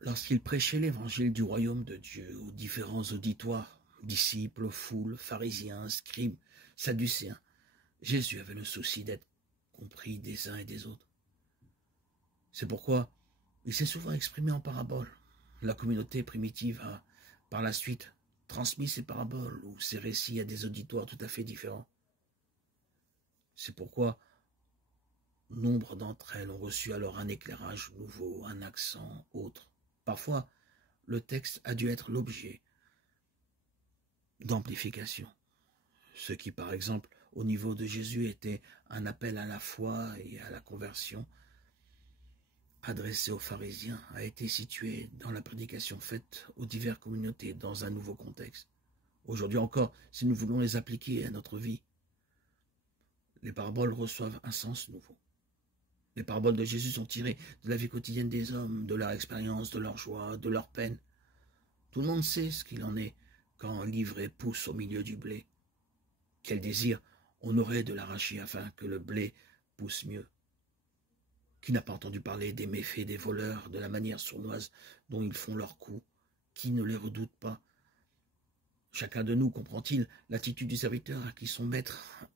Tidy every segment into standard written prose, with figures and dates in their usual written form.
Lorsqu'il prêchait l'évangile du royaume de Dieu aux différents auditoires, disciples, foules, pharisiens, scribes, sadducéens, Jésus avait le souci d'être compris des uns et des autres. C'est pourquoi il s'est souvent exprimé en paraboles. La communauté primitive a, par la suite, transmis ces paraboles ou ces récits à des auditoires tout à fait différents. C'est pourquoi nombre d'entre elles ont reçu alors un éclairage nouveau, un accent autre. Parfois, le texte a dû être l'objet d'amplification. Ce qui, par exemple, au niveau de Jésus, était un appel à la foi et à la conversion, adressé aux pharisiens, a été situé dans la prédication faite aux diverses communautés dans un nouveau contexte. Aujourd'hui encore, si nous voulons les appliquer à notre vie, les paraboles reçoivent un sens nouveau. Les paraboles de Jésus sont tirées de la vie quotidienne des hommes, de leur expérience, de leur joie, de leur peine. Tout le monde sait ce qu'il en est quand l'ivraie pousse au milieu du blé. Quel désir on aurait de l'arracher afin que le blé pousse mieux. Qui n'a pas entendu parler des méfaits des voleurs, de la manière sournoise dont ils font leurs coups? Qui ne les redoute pas? Chacun de nous comprend-il l'attitude du serviteur à qui son maître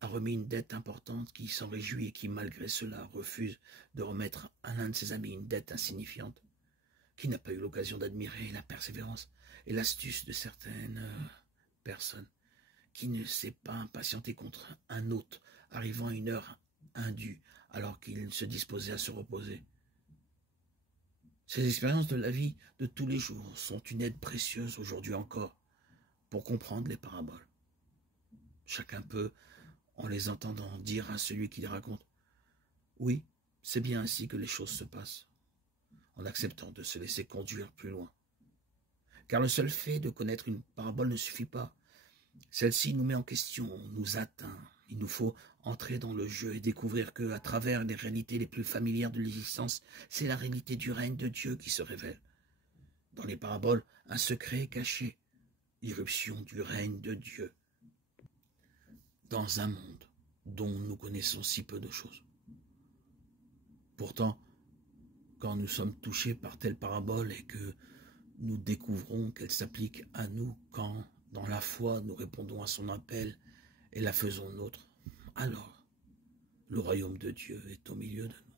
a remis une dette importante, qui s'en réjouit et qui, malgré cela, refuse de remettre à l'un de ses amis une dette insignifiante? Qui n'a pas eu l'occasion d'admirer la persévérance et l'astuce de certaines personnes? Qui ne s'est pas impatienté contre un hôte arrivant à une heure indue alors qu'il se disposait à se reposer? Ces expériences de la vie de tous les jours sont une aide précieuse aujourd'hui encore pour comprendre les paraboles. Chacun peut, en les entendant, dire à celui qui les raconte: oui, c'est bien ainsi que les choses se passent, en acceptant de se laisser conduire plus loin. Car le seul fait de connaître une parabole ne suffit pas. Celle-ci nous met en question, nous atteint. Il nous faut entrer dans le jeu et découvrir que, à travers les réalités les plus familières de l'existence, c'est la réalité du règne de Dieu qui se révèle. Dans les paraboles, un secret est caché, l'irruption du règne de Dieu, dans un monde dont nous connaissons si peu de choses. Pourtant, quand nous sommes touchés par telle parabole et que nous découvrons qu'elle s'applique à nous, quand, dans la foi, nous répondons à son appel et la faisons nôtre, alors le royaume de Dieu est au milieu de nous.